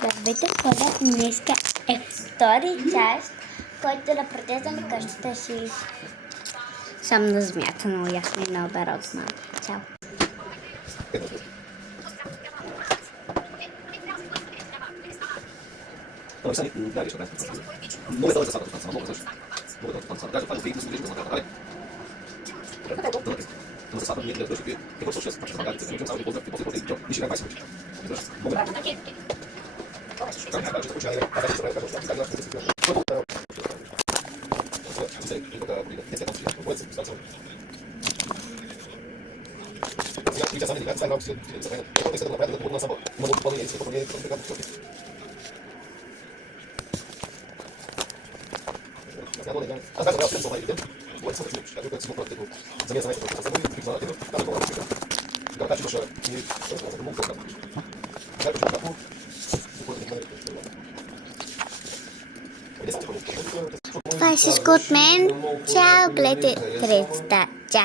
Здравейте хора, днеска е втори част, който да протезаме къщата си. Съм на змията, но ясно и на оборотна. Чао. Това е всичко от мен. Чао, гледайте третата част.